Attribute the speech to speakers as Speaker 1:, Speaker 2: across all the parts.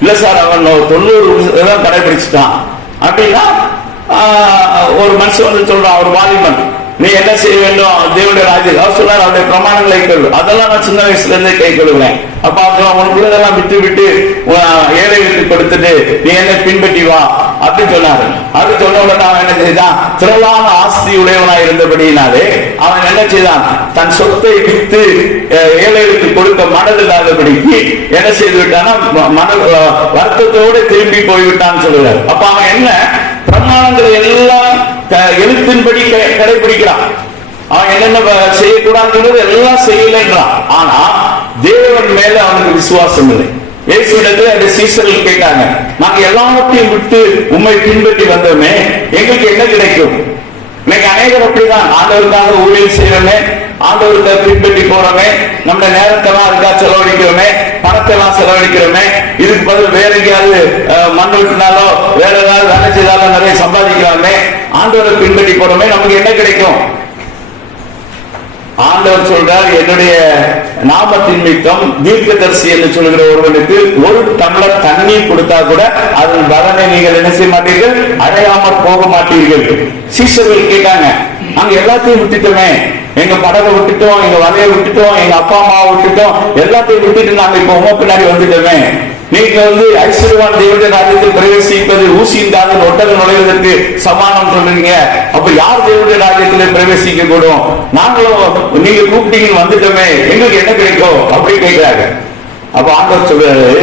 Speaker 1: இல்ல சார் அவன் ஒரு தொண்ணூறு தான் கடைபிடிச்சிட்டான். அப்படின்னா ஒரு மனுஷன் வந்து சொல்றான் ஒரு வாலிபன். நீ என்ன செய்ய வேண்டும்? தேவனுடைய ராஜ்யம் அவர் அவருடைய பிரமாணங்களை கேள்வி அதெல்லாம் நான் சின்ன வயசுல இருந்தே கை கொள்வேன் அப்ப அவங்க உனக்குள்ளதெல்லாம் விட்டு விட்டு ஏழை விட்டு கொடுத்துட்டு நீ என்ன பின்பற்றி வா. அப்படின்னு சொன்னாரு. அது சொன்ன உடனே அவன் என்ன செய்தான்? திரளான ஆஸ்தி உடையவனாய் இருந்தபடியினாலே அவன் என்ன செய்தான்? தன் சொத்தை வித்து அஹ், ஏழைகளுக்கு கொடுக்க மனதில்லாதபடிக்கு என்ன செய்து விட்டான்னா மன வருத்தத்தோடு திரும்பி போய்விட்டான்னு சொல்லுவார் அப்ப அவன் என்ன? பிரமாணங்களை எல்லாம் எழுத்தின்படி கடைபிடிக்கிறான். அவன் என்னென்ன வ- செய்யக்கூடாதுங்கிறது எல்லாம் செய்யலைன்றான். ஆனா தேவன் மேல அவனுக்கு விசுவாசம் இல்லை. இயேசுவிடத்துல அந்த சீசர்கள் கேட்டாங்க நாங்க எல்லாவற்றையும் விட்டு உண்மை பின்பற்றி வந்தோமே எங்களுக்கு என்ன கிடைக்கும்? இன்னைக்கு அநேகர் அப்படிதான் ஆண்டவருக்காக ஊழியர் செய்யறோமே ஆண்டவருக்காக பின்பற்றி போறோமே நம்ம நேரத்தெல்லாம் அதுக்காக செலவழிக்கிறோமே பணத்தை எல்லாம் செலவழிக்கிறோமே இதுக்கு பதில் வேற எங்கேயாவது மண் வெட்டினாலோ வேற ஏதாவது வேலை செய்தாலும் நிறைய சம்பாதிக்கலாமே ஆண்டவரை பின்பற்றி போறோமே நமக்கு என்ன கிடைக்கும்? ஆண்டவர் சொல்றார் என்னுடைய நாமத்தின் மித்தம் தீர்க்கதரிசி என்று சொல்கிற ஒருவனுக்கு ஒரு டம்ளர் தண்ணீர் கொடுத்தா கூட அதன் பலனை நீங்கள் என்ன செய்ய மாட்டீர்கள்? அடையாமற் போக மாட்டீர்கள் சீசர்கள் கேட்டாங்க நாங்க எல்லாத்தையும் விட்டுட்டோமே. எங்க படகை விட்டுட்டோம் எங்க வலையை விட்டுட்டோம் எங்க அப்பா அம்மாவை விட்டுட்டோம். எல்லாத்தையும் விட்டுட்டு நாங்க இப்ப உங்க பின்னாடி வந்துட்டோமே. நீங்க வந்து ஐஸ்வர்யவான் தேவனுடைய ராஜ்யத்தில் பிரவேசிப்பது ஊசியின் காதல் ஒட்டக நுழைவதற்கு சமானம் சொல்றீங்க. அப்ப யார் தேவனுடைய ராஜ்யத்தில் பிரவேசிக்க கூடும் நாங்களும் நீங்க கூப்பிட்டீங்கன்னு வந்துட்டோமே. எங்களுக்கு என்ன கிடைக்கும்? அப்படி கேட்கிறாங்க. அப்ப ஆண்டவர் சொல்றாரு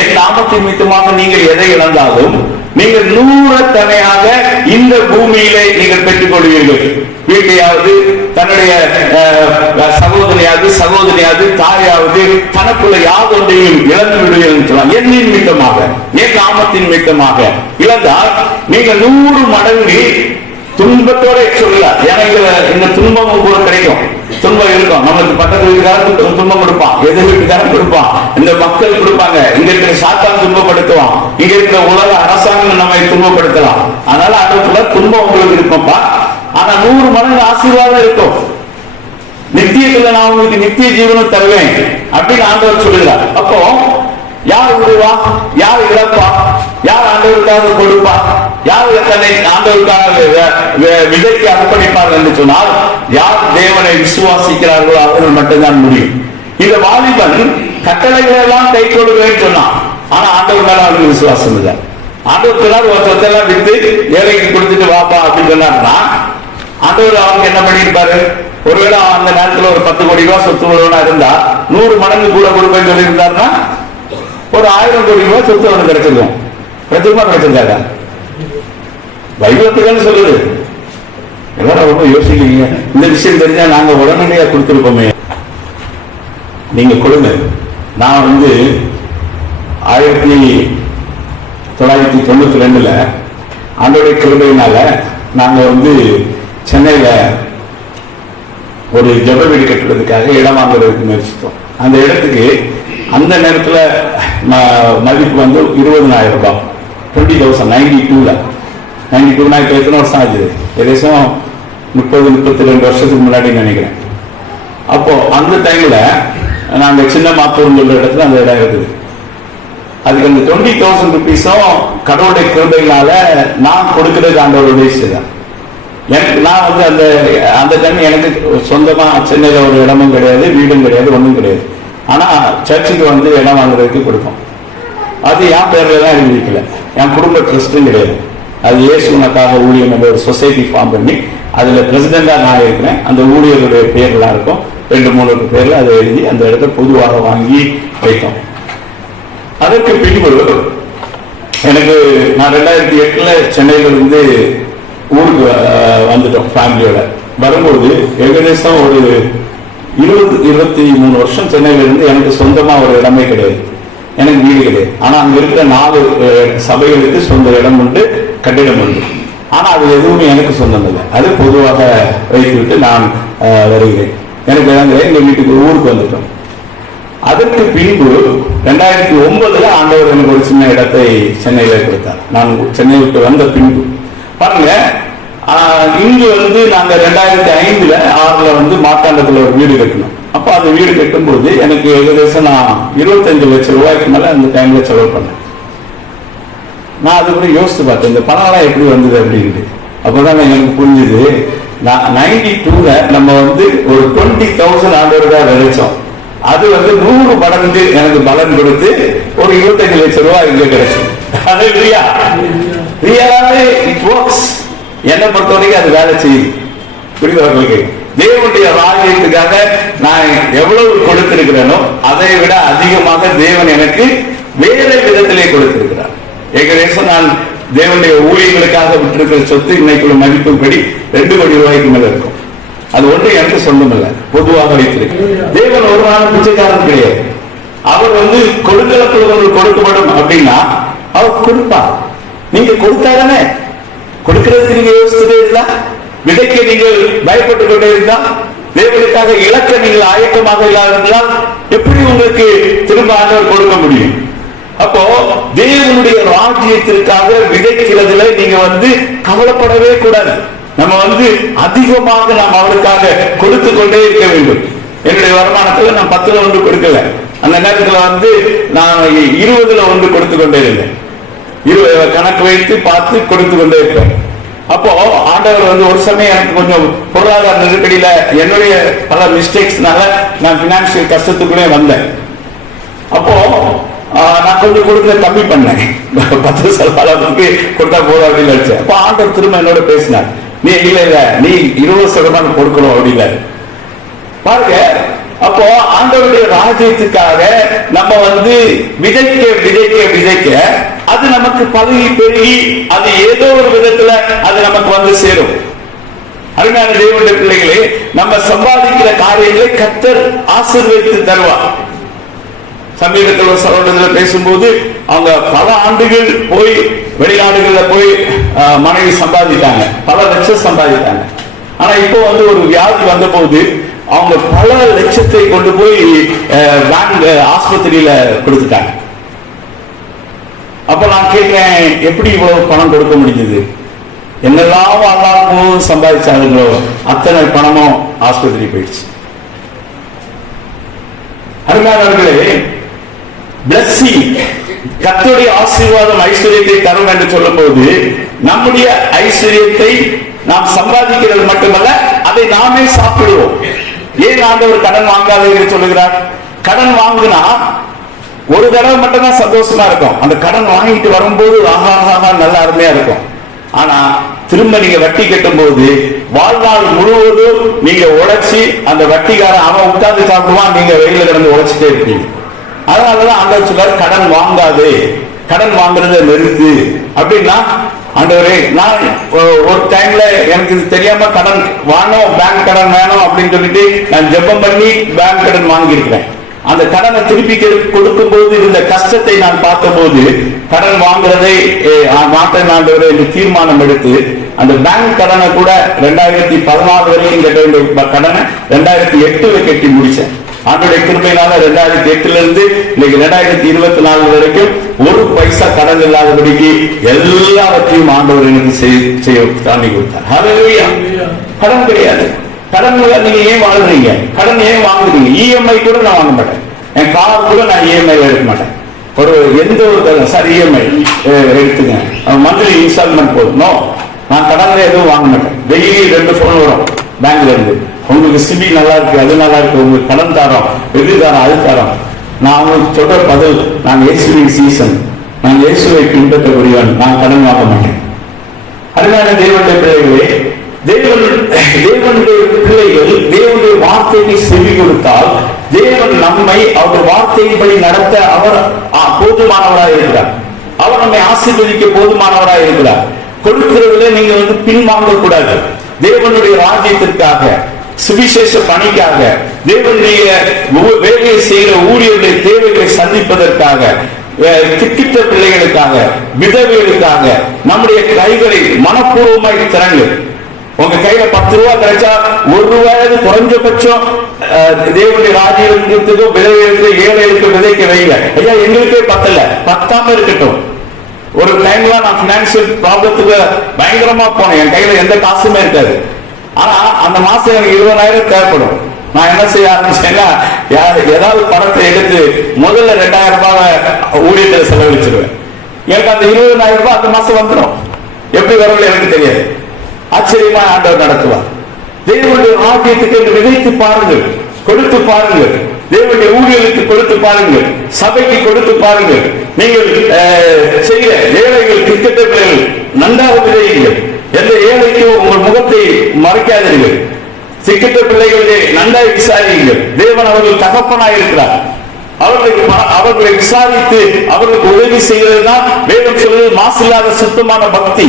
Speaker 1: என் நாமத்தின் மித்தமாக நீங்கள் எதை இழந்தாலும் நீங்கள் நூறு தனையாக இந்த பூமியிலே நீங்கள் பெற்றுக் கொள்வீர்கள் வீட்டையாவது தன்னுடைய அஹ், சகோதரியாவது சகோதரியாவது தாயாவது தனக்குள்ள யாதொன்றையும் இழந்து விடுவீர்கள் சொல்லலாம் எண்ணின் மித்தமாக என் காமத்தின் மித்தமாக இழந்தால் நீங்கள் நூறு மடங்கு துன்பத்தோட சொல்லலாம் ஏன்னா இந்த துன்பம் கூட கிடைக்கும். துன்பம் இருக்கும். நமக்கு பக்கத்து வீட்டுக்காரன் துன்பம் கொடுப்பான். எதிர் வீட்டுக்காரன் கொடுப்பான். இந்த மக்கள் கொடுப்பாங்க. இங்க இருக்கிற சாத்தான் துன்பப்படுத்துவான். இங்க இருக்கிற உலக அரசாங்கம் நம்மை துன்பப்படுத்தலாம். அதனால அதுக்குள்ள துன்பம் உங்களுக்கு இருக்கும்ப்பா ஆனா நூறு மடங்கு ஆசீர்வாதம் இருக்கும். நித்தியத்துல நான் உங்களுக்கு நித்திய ஜீவனம் தருவேன். அப்படின்னு ஆண்டவர் சொல்லுகிறார். அப்போ யார் உருவா? யார் இழப்பா யார் ஆண்டவருக்காக கொடுப்பா யார் தன்னை ஆண்டவருக்காக விதைக்கு அர்ப்பணிப்பார் என்று சொன்னால் யார் தேவனை விசுவாசிக்கிறார்களோ அவர்கள் மட்டும்தான் முடியும். இந்த வாலிபன் கட்டளைகளை எல்லாம் கை கொள்ளுவேன்னு சொன்னான். ஆனா ஆண்டவர் மேல அவனுக்கு விசுவாசம் இல்லை. ஆண்டவர் சொன்னார் ஒரு சொத்தெல்லாம் வித்து ஏழைக்கு கொடுத்துட்டு வாப்பா அப்படின்னு சொன்னார்னா ஆண்டவர் அவனுக்கு என்ன பண்ணியிருப்பாரு? ஒருவேளை அவன் அந்த நேரத்துல ஒரு பத்து கோடி ரூபாய் சொத்து உள்ளவனா இருந்தா நூறு மடங்கு கூட கொடுப்பேன்னு சொல்லியிருந்தாருன்னா ஒரு ஆயிரம் கோடி ரூபாய் சொத்து அவனுக்கு கிடைச்சிருக்கும். கிடைச்சிருமா கிடைச்சிருக்காங்க வைபவத்துக்கு சொல்லுது எல்லாரும் ரொம்ப யோசிக்கிறீங்க இந்த விஷயம் தெரிஞ்சா நாங்க உடனடியா கொடுத்துருப்போமே. நீங்க கொடுங்க. நான் வந்து ஆயிரத்தி தொள்ளாயிரத்தி தொண்ணூத்தி ரெண்டுல ஆண்டோடைய கிருபையினால நாங்க வந்து சென்னையில ஒரு ஜப வீடு கட்டுறதுக்காக இடம் வாங்குறதுக்கு முயற்சித்தோம். அந்த இடத்துக்கு அந்த நேரத்துல ம- மதிப்பு வந்து இருபதனாயிரம் ரூபாய். டுவெண்ட்டி தௌசண்ட் நைன்டி டூவில் நைன்டி டூ இப்போ எத்தனை வருஷம் ஆகுது? ஏதேசம் முப்பது முப்பத்தி ரெண்டு வருஷத்துக்கு முன்னாடி நினைக்கிறேன். அப்போது அந்த டைமில் நாங்கள் சின்ன மாத்தூர் சொல்ற இடத்துல அந்த இடம் இருக்குது. அதுக்கு அந்த டுவெண்ட்டி தௌசண்ட் ருபீஸும் கடவுளுடைய கிருபையினால நான் கொடுக்கறது அந்த ஒரு உதவி தான் எனக்கு நான் வந்து அந்த அந்த டைம் எனக்கு சொந்தமாக சென்னையில் ஒரு இடமும் கிடையாது வீடும் கிடையாது ஒன்றும் கிடையாது. ஆனால் சர்ச்சுக்கு வந்து இடம் வாங்குறதுக்கு கொடுப்போம். அது என் பேரில் தான் எனக்கு என் குடும்ப ட்ரஸ்ட்டும் கிடையாது. அது இயேசுனக்காக ஊழியம் என்ற ஒரு சொசைட்டி ஃபார்ம் பண்ணி அதில் பிரசிடெண்டாக நான் இருக்கிறேன். அந்த ஊழியர்களுடைய பேர்லாம் இருக்கும். ரெண்டு மூணு பேரில் அதை எழுதி அந்த இடத்த பொதுவாக வாங்கி வைத்தோம். அதற்கு பின்பு எனக்கு நான் ரெண்டாயிரத்தி எட்டில் சென்னையிலிருந்து ஊருக்கு வந்துட்டோம் ஃபேமிலியோட வரும்போது ஏகதேசம் ஒரு இருபது இருபத்தி மூணு வருஷம் சென்னையிலிருந்து எனக்கு சொந்தமாக ஒரு இடமே கிடையாது. எனக்கு வீடு கிடையாது ஆனால் அங்கே இருக்கிற நாலு சபைகளுக்கு சொந்த இடம் உண்டு கட்டிடம் உண்டு. ஆனால் அது எதுவுமே எனக்கு சொந்தம் இல்லை. அது பொதுவாக வைத்துவிட்டு நான் வருகிறேன். எனக்கு இடம் எங்கள் வீட்டுக்கு ஊருக்கு வந்துட்டோம். அதற்கு பின்பு ரெண்டாயிரத்தி ஒன்பதுல ஆண்டவர் எனக்கு ஒரு சின்ன இடத்தை சென்னையில கொடுத்தார். நான் சென்னை விட்டு வந்த பின்பு. பாருங்க இங்கு வந்து நாங்க ரெண்டாயிரத்தி ஐந்துல ஆறுல வந்து மாத்தாண்டத்துல ஒரு வீடு கட்டணும் அப்போ அந்த வீடு கட்டும்போது எனக்கு ஏகதேசம் நான் இருபத்தஞ்சு லட்சம் ரூபாய்க்கு மேலே அந்த டைமில் செலவு பண்ணேன். நான் அது கூட யோசித்து பார்த்தேன் இந்த பணம்லாம் எப்படி வந்தது அப்படின்ட்டு. அப்பதான் எனக்கு புரிஞ்சுது நான் நைன்டி டூல நம்ம வந்து ஒரு டுவெண்ட்டி தௌசண்ட் ஆண்டவருக்காக விளைச்சோம் அது வந்து நூறு மடங்கு எனக்கு பலன் கொடுத்து ஒரு இருபத்தஞ்சு லட்சம் ரூபாய் இங்கே கிடைச்சு அது இல்லையா ரியலாகவே இட் ஒர்க்ஸ் என்னை பொறுத்த வரைக்கும் அது வேலை செய்யுது. உங்களுக்கு? தேவனுடைய ராஜ்யத்துக்காக நான் எவ்வளவு கொடுத்திருக்கிறேனோ அதை விட அதிகமாக தேவன் எனக்கு வேறு விதத்திலே கொடுத்திருக்கிறார். ஏகதேசம் நான் தேவனுடைய ஊழியர்களுக்காக விட்டிருக்கிற சொத்து இன்னைக்குள்ள மதிப்புப்படி ரெண்டு கோடி ரூபாய்க்கு மேல இருக்கும். அது ஒன்று எனக்கு சொல்லுமில்ல. பொதுவாக வைத்திருக்கு தேவன் ஒரு நாள் பிச்சைக்காரன் கிடையாது. அவர் வந்து கொடுக்கலப்படுவர்கள் கொடுக்கப்படும் அப்படின்னா அவர் கொடுப்பார். நீங்க கொடுத்தாதானே? கொடுக்கறதுக்கு நீங்க யோசிச்சுட்டே இருந்தா விதைக்க நீங்கள் பயப்பட்டு கொண்டே இருந்தால் தேவனுக்காக இலக்க நீங்கள் ஆயத்தமாக இல்லாதிருந்தால் எப்படி உங்களுக்கு திரும்ப ஆண்டவர் கொடுக்க முடியும்? அப்போ தேவனுடைய ராஜ்யத்திற்காக விதைக்கிறதுல நீங்க வந்து கவலைப்படவே கூடாது. நம்ம வந்து அதிகமாக நாம் அவருக்காக கொடுத்து கொண்டே இருக்க வேண்டும். என்னுடைய வருமானத்துல நான் பத்துல ஒன்று கொடுக்கல. அந்த நேரத்துல வந்து நான் இருபதுல ஒன்று கொடுத்து கொண்டே இருந்தேன். இருபது கணக்கு வைத்து பார்த்து கொடுத்து கொண்டே இருப்பேன். அப்போ ஆண்டவர் வந்து ஒரு சமயம் எனக்கு கொஞ்சம் பொருளாதார நெருக்கடியில என்னுடைய பல மிஸ்டேக்ஸ்னால நான் பினான்சியல் கஷ்டத்துக்குள்ளே வந்தேன். அப்போ நான் கொஞ்சம் கொடுக்க கம்மி பண்ணேன். பத்து சதவீதத்துக்கு கொடுத்தா போதும் அப்படின்னு நினைச்சேன். அப்போ ஆண்டவர் திரும்ப என்னோட பேசினார். நீ இல்ல இல்ல நீ இருபது சதமானம் கொடுக்கணும் அப்படின்னு பாருங்க அப்போ ஆண்டவருடைய ராஜ்யத்துக்காக நம்ம வந்து விதைக்க விதைக்க விதைக்க அது நமக்கு பழகி பெருகி அது ஏதோ ஒரு விதத்துல அது நமக்கு வந்து சேரும். அருமையான தேவனுடைய பிள்ளைகளே நம்ம சம்பாதிக்கிற காரியங்களை கத்தர் ஆசிர்வதித்து தருவார். சமீபத்தில் ஒரு சகோதரத்தில் பேசும்போது அவங்க பல ஆண்டுகள் போய் வெளிநாடுகளில் போய் மனைவி சம்பாதித்தாங்க. பல லட்சம் சம்பாதித்தாங்க. ஆனா இப்போ வந்து ஒரு வியாதி வந்த போது அவங்க பல லட்சத்தை கொண்டு போய் ஆஹ், பேங்க் ஆஸ்பத்திரியில கொடுத்துட்டாங்க. அப்ப நான் கேட்கிறேன் எப்படி இவ்வளவு பணம் கொடுக்க முடிஞ்சது? என்னெல்லாம் அல்லாமல் சம்பாதிச்சாங்களோ அத்தனை பணமும் ஆஸ்பத்திரி போயிடுச்சு. அருமையானவர்களே blessing கர்த்தருடைய ஆசீர்வாதம் ஐஸ்வர்யத்தை தரும் என்று சொல்லும் போது நம்முடைய ஐஸ்வர்யத்தை நாம் சம்பாதிக்கிறது மட்டுமல்ல அதை நாமே சாப்பிடுவோம். ஏன் ஆண்டவர் கடன் வாங்காத என்று சொல்லுகிறார்? கடன் வாங்குனா ஒரு தடவை மட்டும்தான் சந்தோஷமா இருக்கும். அந்த கடன் வாங்கிட்டு வரும்போது ஆஹா ஆஹா நல்லா அருமையா இருக்கும். ஆனா திரும்ப நீங்க வட்டி கட்டும் போது வாழ்நாள் முழுவதும் நீங்க உழைச்சி அந்த வட்டிக்காரன் அவன் உட்கார்ந்து சாப்பிடுவான் நீங்க வெளியில கிடந்து உழைச்சிட்டே இருப்பீங்க. அதனாலதான் அந்த சொல்றாரு கடன் வாங்காதே. கடன் வாங்குறத நிறுத்து. அப்படின்னா ஆண்டவரே நான் ஒரு டைம்ல எனக்கு இது தெரியாம கடன் வாங்கணும் பேங்க் கடன் வேணும் அப்படின்னு சொல்லிட்டு நான் ஜெபம் பண்ணி பேங்க் கடன் வாங்கியிருக்கிறேன். அந்த கடனை திருப்பி கொடுக்கும் போது இருந்த கஷ்டத்தை நான் பார்த்தபோது கடன் வாங்குறதை மாட்டேன் ஆண்டவரே என்று தீர்மானம் எடுத்து அந்த பேங்க் கடனை கூட ரெண்டாயிரத்தி பதினாலு வரைக்கும் கட்ட வேண்டிய கடனை ரெண்டாயிரத்தி எட்டுல கட்டி முடிச்சேன். ஆண்டுடைய கிருபையினால ரெண்டாயிரத்தி எட்டுல இருந்து இன்னைக்கு ரெண்டாயிரத்தி இருபத்தி நாலு வரைக்கும் ஒரு பைசா கடன் இல்லாதபடிக்கு எல்லாவற்றையும் ஆண்டவர் எனக்கு செய்- செய்ய தாண்டி கொடுத்தார். கடன் கிடையாது. கடன் நீங்க ஏன் வாழ்றீங்க கடன் ஏன் வாங்குறீங்க? இஎம்ஐ கூட நான் வாங்க மாட்டேன். என் கார் கூட நான் இஎம்ஐ எடுக்க மாட்டேன். ஒரு எந்த ஒரு சார் இஎம்ஐ எடுத்துங்க. மந்த்லி இன்ஸ்டால்மெண்ட் போதும். நோ நான் கடனில் எதுவும் வாங்க மாட்டேன். டெய்லி ரெண்டு ஃபோன் வரும் பேங்க்ல இருந்து. உங்களுக்கு சிபி நல்லா இருக்கு அது நல்லா இருக்கு உங்களுக்கு கடன் தரோம் எது தரோம் அது தரோம். நான் உங்களுக்கு சொல்ற பதில் நான் இயேசுவின் சீசன் நான் இயேசுவை பின்பற்றக்கூடியவன் நான் கடன் வாங்க மாட்டேன். அருமையான தெய்வத்தை பிள்ளைகளே தேவன் தேவனுடைய பிள்ளைகள் தேவனுடைய வார்த்தைக்கு செவி கொடுத்தால் தேவன் நம்மை அவர் வார்த்தையின்படி நடத்த அவர் ஆ, போதுமானவராய் இருக்கிறார். அவர் நம்மை ஆசீர்வதிக்க போதுமானவராய் இருக்கிறார். கொடுக்கிறதுல நீங்க வந்து பின்வாங்க கூடாது தேவனுடைய ராஜ்யத்திற்காக சுவிசேஷ பணிக்காக தேவனுடைய வேலையை செய்கிற ஊழியர்களுடைய தேவைகளை சந்திப்பதற்காக அஹ், திக்கிட்ட பிள்ளைகளுக்காக விதவைகளுக்காக நம்முடைய கைகளை மனப்பூர்வமாய் திறங்க உங்க கையில பத்து ரூபா கிடைச்சா ஒரு ரூபாயாவது குறைஞ்சபட்சம் அஹ், தேவனுடைய ராஜ்யத்துக்கோ ஏழை ஏழைகளுக்கு விதைக்க வைங்க. ஐயா எங்களுக்கே பத்தல. பத்தாம இருக்கட்டும். ஒரு டைம்ல நான் பினான்சியல் ப்ராப்ளத்துக்கு பயங்கரமா போனேன். என் கையில எந்த காசுமே இருக்காது. ஆனா அந்த மாசம் எனக்கு இருபதாயிரம் தேவைப்படும். நான் என்ன செய்ய ஆரம்பிச்சேன்னா ஏதாவது பணத்தை எடுத்து முதல்ல ரெண்டாயிரம் ரூபாய் ஊழியத்தில் செலவழிச்சிருவேன். எனக்கு அந்த இருபதாயிரம் ரூபாய் அந்த மாசம் வந்துடும் எப்படி வரவில்லை எனக்கு தெரியாது. ஆச்சரியமா ஆண்டவர் நடத்துவார். தேவனுடைய ஆகியத்துக்கு என்று விதைத்து பாருங்கள் கொடுத்து பாருங்கள். தேவனுடைய ஊழியர்களுக்கு கொடுத்து பாருங்கள் சபைக்கு கொடுத்து பாருங்கள். நீங்கள் அஹ், செய்கிற ஏழைகள் கிரிக்கெட்டர்கள் பிள்ளைகள் நன்றாக விதையுங்கள் எந்த ஏழைக்கும் உங்கள் முகத்தை மறைக்காதீர்கள். சிக்கிட்ட பிள்ளைகளே நன்றாய் விசாரியுங்கள். தேவன் அவர்கள் தகப்பனாய் இருக்கிறார். அவர்களுக்கு அவர்களை விசாரித்து அவர்களுக்கு உதவி செய்கிறது தான் வேதம் சொல்வது மாசில்லாத சுத்தமான பக்தி.